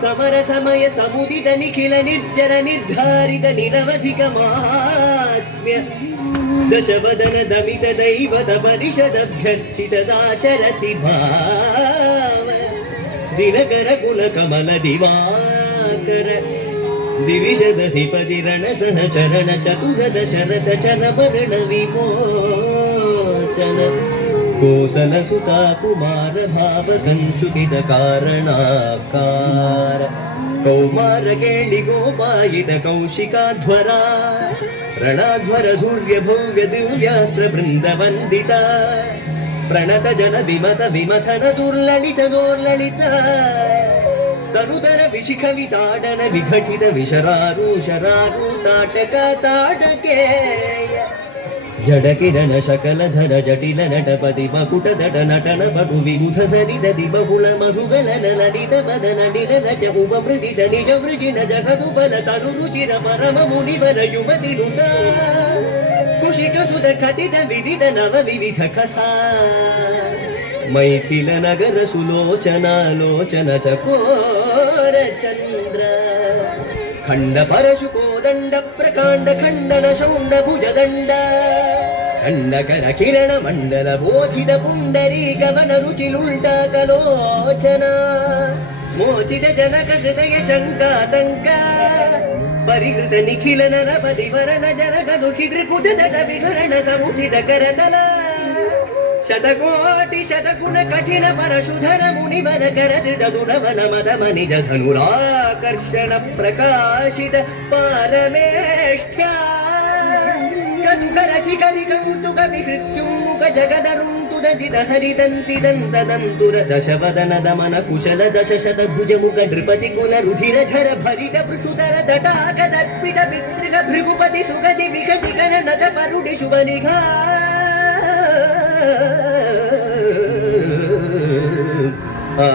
ಸಮರ ಸಮಯ ಸಮುದಿತ ನಿಖಿಲ ನಿರ್ಜರ ನಿರ್ಧಾರಿತ ನಿರವಧಿಕ ಮಹಾತ್ಮ್ಯ ದಶವದನ ದಮಿತ ದೈವದ ಪರಿಷದಭ್ಯರ್ಥಿತ ದಾಶರಥಿ ಭಾವ ದಿನಕರ ಕುಲ ಕಮಲ ದಿವಾಕರ ದಿವಿಷದಧಿಪತಿ ರಣ ಸಹ ಚರಣ ಚತುರ ದಶರಥ ಚನ ಮರಣ ವಿಮೋಚನ ಕೋಸಲ ಸುತ ಕುಮಾರ ಭಾವ ಕಂಚುಕಿತ ಕಾರಣಾಕಾರ ಕೌಮಾರ ಕೇಳಿ ಗೋಪಾಯಿತ ಕೌಶಿಕಾಧ್ವರ ರಣಾಧ್ವರ ಧೂರ್ಯ ಭವ್ಯ ದಿವ್ಯಾಸ್ತ್ರ ಬೃಂದ ವಂದಿತ ಪ್ರಣತ ಜನ ವಿಮತ ವಿಮಥನ ದುರ್ಲಲಿತ ದೋರ್ಲಲಿತ ತನುತರ ವಿಶಿಖ ವಿತಾಡನ ವಿಘಟಿತ ವಿಶರಾರು ಶರಾರು ತಾಟಕ ತಾಟಕೇಯ ಜಡಕಿರಣ ಶಕಲಧರ ಜಟಿಲ ನಟಪತಿ ಮಕುಟ ದಟ ನಟನ ಪಟು ವಿಬುಧ ಸರಿದತಿ ಬಹುಳ ಮಧುಗಳ ಲಲಿತ ಮದನ ನಿರಚ ಉಪಮೃದಿತ ನಿಜ ವೃಜಿನ ಜಗದು ಬಲ ತನು ರುಚಿರ ಪರಮ ಮುನಿವರ ಯುವತಿ ನುತ ಕುಶಿಕ ಸುಧ ಕಥಿತ ವಿಧಿತ ನವ ವಿವಿಧ ಕಥಾ ಮೈಥಿಲ ನಗರ ಸುಲೋಚನಾಲೋಚನ ಚಕೋರ ಚಂದ್ರ ಖಂಡ ಪರಶು ಕೋದಂಡ ಪ್ರಕಾಂಡ ಖಂಡನ ಶೌಂಡ ಭುಜದಂಡ ಚಂಡಕರ ಕಿರಣ ಮಂಡಲ ಬೋಧಿತ ಪುಂಡರೀ ಗಮನ ರುಚಿಲುಲ್ಟ ಕಲೋಚನ ಮೋಚ ಸೋಚಿದ ಜನಕ ಹೃದಯ ಶಂಕಾತಂಕ ಪರಿಹೃತ ನಿಖಿಲ ನರ ಪರಿವರಣ ಜನಕ ದುಃಖಿ ತ್ರಿಕುತದಟ ವಿಹರಣ ಸಮುಚಿತ ಕರತಲ ಶತಕೋಟಿ ಶತಗುಣ ಕಠಿಣ ಪರಶುಧರ ಮುನಿವರ ಕರದೃತ ದುರವನ ಮದ ಮನಿಜ ಧನುರಾಕರ್ಷಣ ಪ್ರಕಾಶಿತ ಪಾರಮೇಷ್ಠ್ಯ ಕದುಕರ ಶಿಖರಿ ಕೌತುಕ ವಿಹೃತ್ಯುಮ್ಮುಖ ಜಗದರುಂತುರ ಜಿತ ಹರಿದಂತಿ ದಂತದಂತುರ ದಶವದನ ದಮನ ಕುಶಲ ದಶಶತ ಭುಜ ಮುಖ ನೃಪತಿ ಕುಲ ರುಧಿರ ಝರ ಭರಿತ ಪೃಥುತರ ತಟಾಕ ದರ್ಪಿತ ಪಿತೃಗ ಭೃಗುಪತಿ ಸುಗತಿ ವಿಗತಿ ಕರಣದ ಪರುಡಿ ಶುಭ ನಿಘಾ ಆ